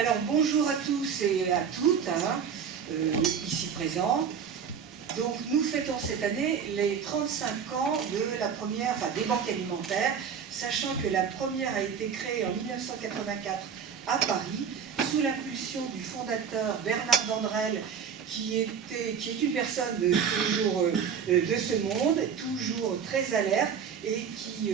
Alors bonjour à tous et à toutes, ici présents. Donc nous fêtons cette année les 35 ans de la première, des banques alimentaires, sachant que la première a été créée en 1984 à Paris, sous l'impulsion du fondateur Bernard Vandrel, qui est une personne toujours de ce monde, toujours très alerte et qui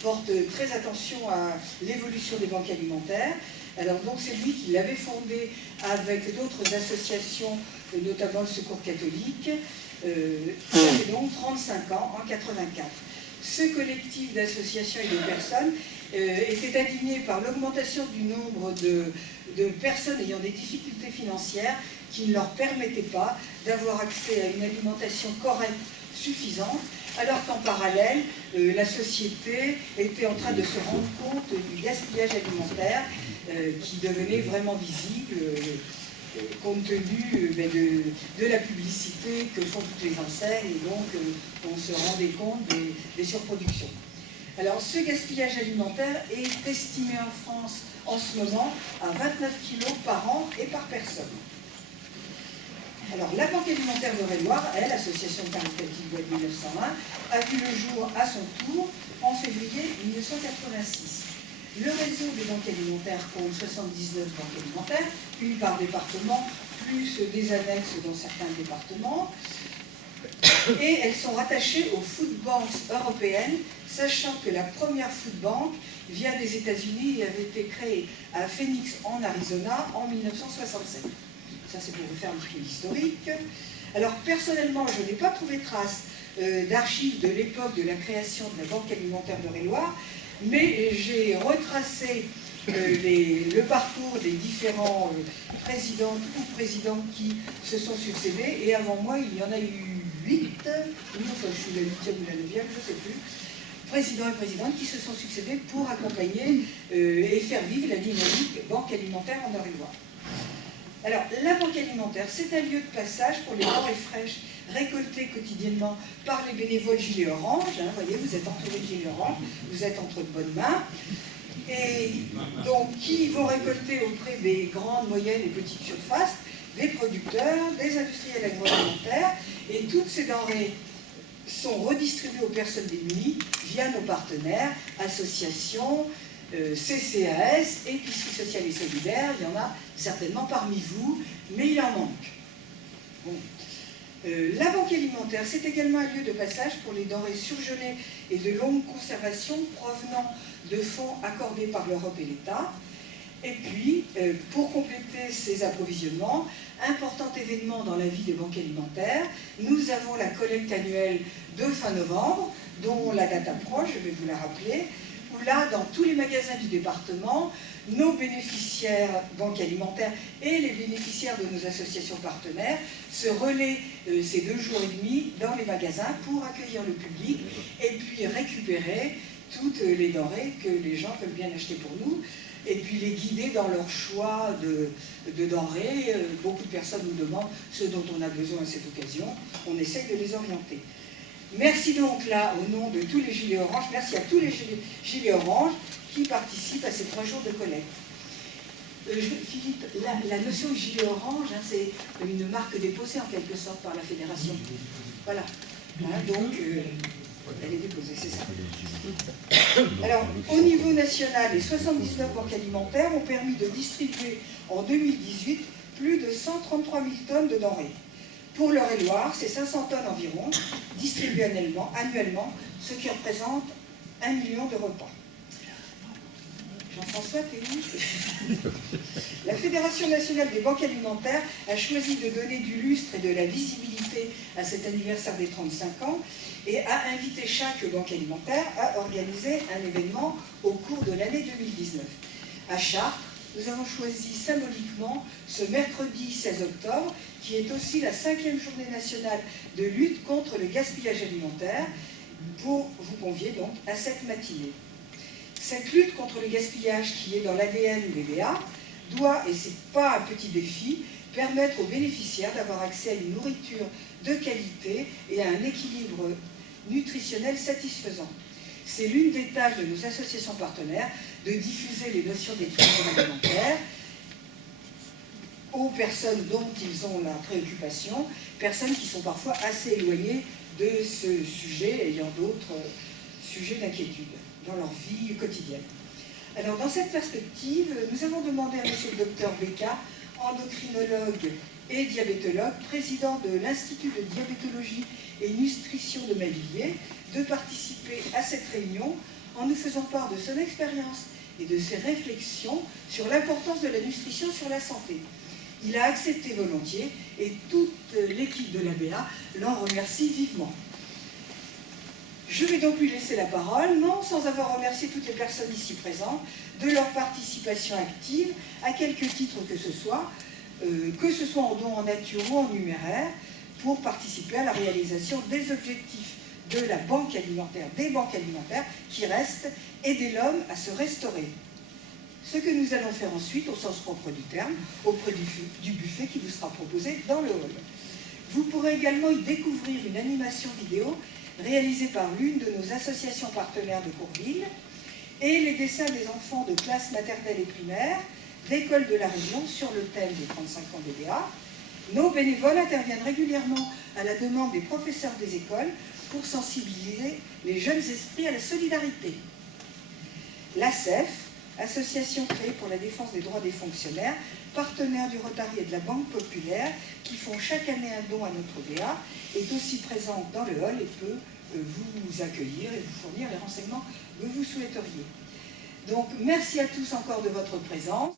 porte très attention à l'évolution des banques alimentaires. Alors donc c'est lui qui l'avait fondé avec d'autres associations, notamment le Secours catholique, ça fait donc 35 ans, en 84. Ce collectif d'associations et de personnes était indigné par l'augmentation du nombre de personnes ayant des difficultés financières qui ne leur permettaient pas d'avoir accès à une alimentation correcte, suffisante, alors qu'en parallèle, la société était en train de se rendre compte du gaspillage alimentaire qui devenait vraiment visible compte tenu de la publicité que font toutes les enseignes, et donc on se rendait compte des surproductions. Alors ce gaspillage alimentaire est estimé en France en ce moment à 29 kg par an et par personne. Alors la Banque alimentaire d'Eure-et-Loir, elle, association caritative de 1901, a vu le jour à son tour en février 1986. Le réseau des banques alimentaires compte 79 banques alimentaires, une par département, plus des annexes dans certains départements. Et elles sont rattachées aux food banks européennes, sachant que la première food bank vient des États-Unis et avait été créée à Phoenix, en Arizona, en 1967. Ça, c'est pour vous faire un petit peu historique. Alors, personnellement, je n'ai pas trouvé trace d'archives de l'époque de la création de la Banque alimentaire d'Eure-et-Loir, mais j'ai retracé le parcours des différents présidentes ou présidents qui se sont succédés, et avant moi, il y en a eu 8, enfin je suis la 8e ou la 9e, je ne sais plus, présidents et présidentes qui se sont succédés pour accompagner et faire vivre la dynamique Banque alimentaire en Eure-et-Loir. Alors, la Banque alimentaire, c'est un lieu de passage pour les denrées fraîches récoltées quotidiennement par les bénévoles Gilets Orange. Vous voyez, vous êtes entourés de Gilets Orange, vous êtes entre de bonnes mains. Et donc, qui vont récolter auprès des grandes, moyennes et petites surfaces, des producteurs, des industriels agroalimentaires, et toutes ces denrées sont redistribuées aux personnes démunies via nos partenaires, associations, CCAS, Épicerie sociale et solidaire. Il y en a certainement parmi vous, mais il en manque. Bon. La Banque alimentaire, c'est également un lieu de passage pour les denrées surgelées et de longue conservation provenant de fonds accordés par l'Europe et l'État. Et puis, pour compléter ces approvisionnements, important événement dans la vie des banques alimentaires, nous avons la collecte annuelle de fin novembre, dont la date approche, je vais vous la rappeler, où là, dans tous les magasins du département, nos bénéficiaires banques alimentaires et les bénéficiaires de nos associations partenaires se relaient ces 2 jours et demi dans les magasins pour accueillir le public et puis récupérer toutes les denrées que les gens peuvent bien acheter pour nous, et puis les guider dans leur choix de denrées. Beaucoup de personnes nous demandent ce dont on a besoin à cette occasion. On essaie de les orienter. Merci donc là, au nom de tous les Gilets Orange, merci à tous les Gilets Orange qui participent à ces 3 jours de collecte. Philippe, la notion de Gilet Orange, c'est une marque déposée en quelque sorte par la fédération. Voilà. Donc, elle est déposée, c'est ça. Alors, au niveau national, les 79 banques alimentaires ont permis de distribuer en 2018 plus de 133 000 tonnes de denrées. Pour l'Eure-et-Loir, c'est 500 tonnes environ, distribuées annuellement, ce qui représente 1 million de repas. Jean-François, t'es où? La Fédération nationale des banques alimentaires a choisi de donner du lustre et de la visibilité à cet anniversaire des 35 ans et a invité chaque banque alimentaire à organiser un événement au cours de l'année 2019. À Chartres, nous avons choisi symboliquement ce mercredi 16 octobre, qui est aussi la 5e journée nationale de lutte contre le gaspillage alimentaire, pour vous convier donc à cette matinée. Cette lutte contre le gaspillage qui est dans l'ADN BBA doit, et ce n'est pas un petit défi, permettre aux bénéficiaires d'avoir accès à une nourriture de qualité et à un équilibre nutritionnel satisfaisant. C'est l'une des tâches de nos associations partenaires de diffuser les notions d'équilibre alimentaire aux personnes dont ils ont la préoccupation, personnes qui sont parfois assez éloignées de ce sujet, ayant d'autres sujets d'inquiétude dans leur vie quotidienne. Alors, dans cette perspective, nous avons demandé à M. le Dr Becca, endocrinologue et diabétologue, président de l'Institut de diabétologie et nutrition de Mavilliers, de participer à cette réunion en nous faisant part de son expérience et de ses réflexions sur l'importance de la nutrition sur la santé. Il a accepté volontiers et toute l'équipe de l'ABA l'en remercie vivement. Je vais donc lui laisser la parole, non sans avoir remercié toutes les personnes ici présentes de leur participation active, à quelque titre que ce soit en don en nature ou en numéraire, pour participer à la réalisation des objectifs de la banque alimentaire, des banques alimentaires qui restent, aider l'homme à se restaurer. Ce que nous allons faire ensuite, au sens propre du terme, auprès du buffet qui vous sera proposé dans le hall. Vous pourrez également y découvrir une animation vidéo réalisée par l'une de nos associations partenaires de Courville et les dessins des enfants de classes maternelles et primaires d'écoles de la région sur le thème des 35 ans d'EDA. Nos bénévoles interviennent régulièrement à la demande des professeurs des écoles pour sensibiliser les jeunes esprits à la solidarité. L'ACEF, association créée pour la défense des droits des fonctionnaires, partenaire du Rotary et de la Banque Populaire, qui font chaque année un don à notre BA, est aussi présente dans le hall et peut vous accueillir et vous fournir les renseignements que vous souhaiteriez. Donc, merci à tous encore de votre présence.